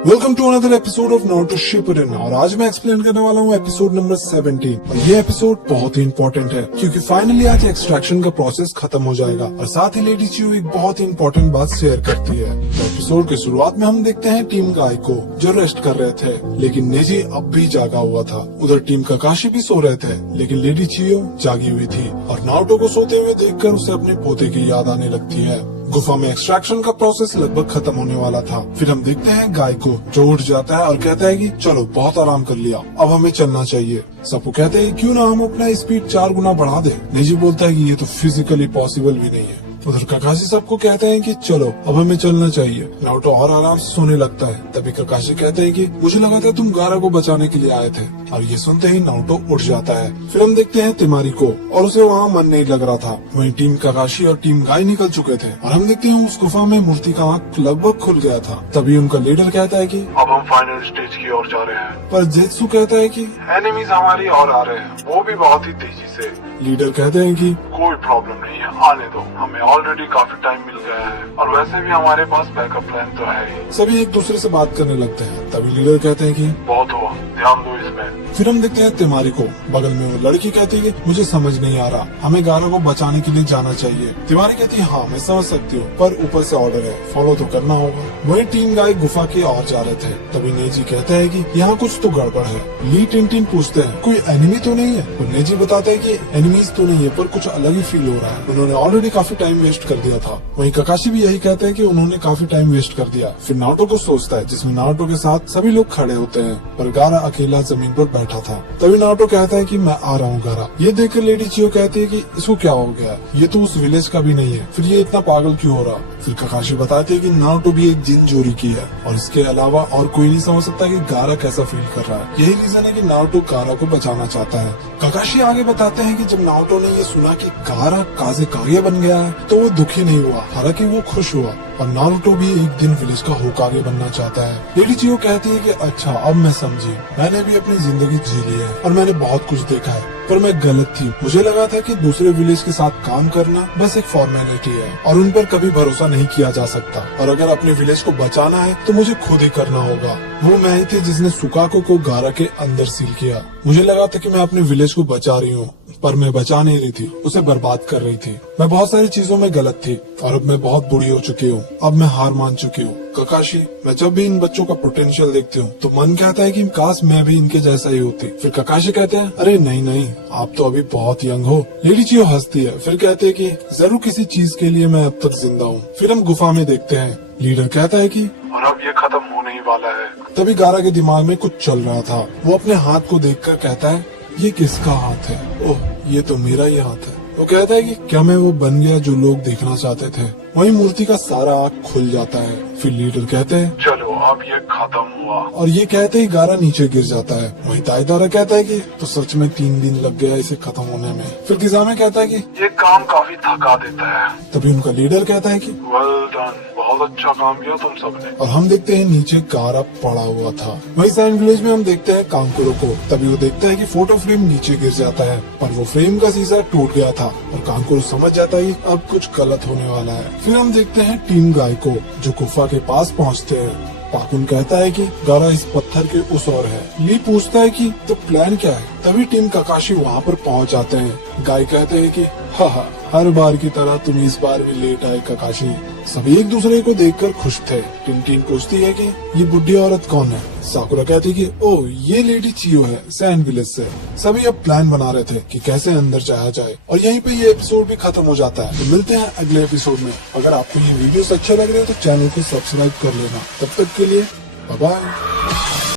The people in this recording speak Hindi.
Welcome to another episode of Naruto Shippuden और आज मैं एक्सप्लेन करने वाला हूँ एपिसोड नंबर 17 और ये एपिसोड बहुत ही इम्पोर्टेंट है क्योंकि फाइनली आज एक्सट्रैक्शन का प्रोसेस खत्म हो जाएगा और साथ ही लेडी चियो एक बहुत ही इम्पोर्टेंट बात शेयर करती है। तो एपिसोड की शुरुआत में हम देखते हैं टीम गाय को जो रेस्ट कर रहे थे, लेकिन नेजी अब भी जागा हुआ था। उधर टीम काकाशी भी सो रहे थे, लेकिन लेडी चियो जागी हुई थी और नारुतो को सोते हुए देखकर उसे अपने पोते की याद आने लगती है। गुफा में एक्सट्रैक्शन का प्रोसेस लगभग खत्म होने वाला था। फिर हम देखते हैं गाय को जो उठ जाता है और कहता है कि चलो बहुत आराम कर लिया, अब हमें चलना चाहिए। सबको कहते हैं क्यों ना हम अपना स्पीड 4 गुना बढ़ा दें। नेजी बोलता है कि ये तो फिजिकली पॉसिबल भी नहीं है। उधर काकाशी सबको कहते हैं कि चलो अब हमें चलना चाहिए। नारुतो और आराम से सोने लगता है। तभी काकाशी कहते हैं कि मुझे लगा था तुम गारा को बचाने के लिए आए थे, और ये सुनते ही नारुतो उठ जाता है। फिर हम देखते हैं तिमारी को और उसे वहाँ मन नहीं लग रहा था। वहीं टीम काकाशी और टीम गाय निकल चुके थे और हम देखते हैं उस गुफा में मूर्ति का आँख लगभग खुल गया था। तभी उनका लीडर कहता है कि अब हम फाइनल स्टेज की ओर जा रहे हैं, पर जेत्सु कहता है कि एनिमीज हमारी और आ रहे हैं, वो भी बहुत ही तेजी से। लीडर कहते हैं कि कोई प्रॉब्लम नहीं है, आने दो, हमें ऑलरेडी काफी टाइम मिल गया है और वैसे भी हमारे पास बैकअप प्लान तो है ही। सभी एक दूसरे से बात करने लगते हैं। तभी लीडर कहते हैं कि बहुत हुआ, ध्यान दो इसमें। फिर हम देखते हैं तिमारी को, बगल में वो लड़की कहती है कि मुझे समझ नहीं आ रहा, हमें गारा को बचाने के लिए जाना चाहिए। तिमारी कहती है हाँ मैं समझ सकती हूँ, पर ऊपर से ऑर्डर है, फॉलो तो करना होगा। वही टीम गाय गुफा की ओर जा रहे थे। तभी नेजी कहता है कि यहाँ कुछ तो गड़बड़ है। ली टिन पूछते हैं कोई एनिमी तो नहीं है, और नेजी बताता है कि एनिमीज तो नहीं है, पर कुछ अलग ही फील हो रहा है, उन्होंने ऑलरेडी काफी टाइम वेस्ट कर दिया था। वहीं काकाशी भी यही कहते हैं कि उन्होंने काफी टाइम वेस्ट कर दिया। फिर नारुतो को सोचता है, जिसमें नारुतो के साथ सभी लोग खड़े होते हैं, पर गारा अकेला जमीन पर बैठा था। तभी नारुतो कहता है कि मैं आ रहा हूँ गारा। ये देखकर लेडी चियो कहती है कि इसको क्या हो गया, ये तो उस विलेज का भी नहीं है, फिर ये इतना पागल क्यों हो रहा। फिर काकाशी बताते है कि नारुतो भी एक जिन जोरी की है और इसके अलावा और कोई नहीं समझ सकता कि गारा कैसा फील कर रहा है। यही रीजन है कि नारुतो गारा को बचाना चाहता है। काकाशी आगे बताते हैं कि जब नारुतो ने ये सुना कि गारा काजे कागे बन गया है तो वो दुखी नहीं हुआ, हालांकि वो खुश हुआ। और नारुतो भी एक दिन विलेज का होकागे बनना चाहता है। लेडी चियो कहती है कि अच्छा अब मैं समझी, मैंने भी अपनी जिंदगी जी ली है और मैंने बहुत कुछ देखा है, पर मैं गलत थी। मुझे लगा था कि दूसरे विलेज के साथ काम करना बस एक फॉर्मेलिटी है और उन पर कभी भरोसा नहीं किया जा सकता, और अगर अपने विलेज को बचाना है तो मुझे खुद ही करना होगा। वो मैं ही थी जिसने सुकाको को गारा के अंदर सील किया। मुझे लगा था कि मैं अपने विलेज को बचा रही हूँ, पर मैं बचा नहीं रही थी, उसे बर्बाद कर रही थी। मैं बहुत सारी चीजों में गलत थी और अब मैं बहुत बुरी हो चुकी हूँ। अब मैं हार मान चुकी हूँ। काकाशी, मैं जब भी इन बच्चों का पोटेंशियल देखती हूँ तो मन कहता है कि काश मैं भी इनके जैसा ही होती। फिर काकाशी कहते हैं अरे नहीं नहीं, आप तो अभी बहुत यंग हो। लेडी चियो हंसती है, फिर कहते हैं कि जरूर किसी चीज के लिए मैं अब तक जिंदा हूँ। फिर हम गुफा में देखते हैं। लीडर कहता है कि और अब ये खत्म होने ही वाला है। तभी गारा के दिमाग में कुछ चल रहा था। वो अपने हाथ को देखकर कहता है ये किसका हाथ है? ओह ये तो मेरा ही हाथ है। वो कहता है कि क्या मैं वो बन गया जो लोग देखना चाहते थे? वही मूर्ति का सारा आँख खुल जाता है। फिर लीडर कहते हैं चलो अब ये खत्म हुआ, और ये कहते ही गारा नीचे गिर जाता है। वही ताईदारा कहता है कि तो सच में 3 दिन लग गया इसे खत्म होने में। फिर किजामे कहता है कि ये काम काफी थका देता है। तभी उनका लीडर कहता है कि वेल डन, बहुत अच्छा काम किया तुम सबने। और हम देखते हैं नीचे गारा पड़ा हुआ था। वही सैंड विलेज में हम देखते हैं कांकुरो को। तभी वो देखता है कि फोटो फ्रेम नीचे गिर जाता है, पर वो फ्रेम का शीशा टूट गया था और कांकुरो समझ जाता है कि अब कुछ गलत होने वाला है। फिर हम देखते हैं टीम गाय को जो गुफा के पास पहुंचते हैं। पाकुन कहता है कि गारा इस पत्थर के उस ओर है। ली पूछता है कि तो प्लान क्या है? तभी टीम काकाशी वहाँ पर पहुँच जाते हैं। गाय कहते हैं कि हाँ हर बार की तरह तुम इस बार भी लेट आए काकाशी। सभी एक दूसरे को देखकर खुश थे। टिन पूछती है कि ये बुढ़ी औरत कौन है? साकुरा कहती कि ओह ये लेडी चियो है सैंड विलेज से। सभी अब प्लान बना रहे थे कि कैसे अंदर जाया जाए, और यहीं पे ये एपिसोड भी खत्म हो जाता है। तो मिलते हैं अगले एपिसोड में। अगर आपको ये वीडियोस अच्छे लग रहे हैं तो चैनल को सब्सक्राइब कर लेना। तब तक के लिए बाय बाय।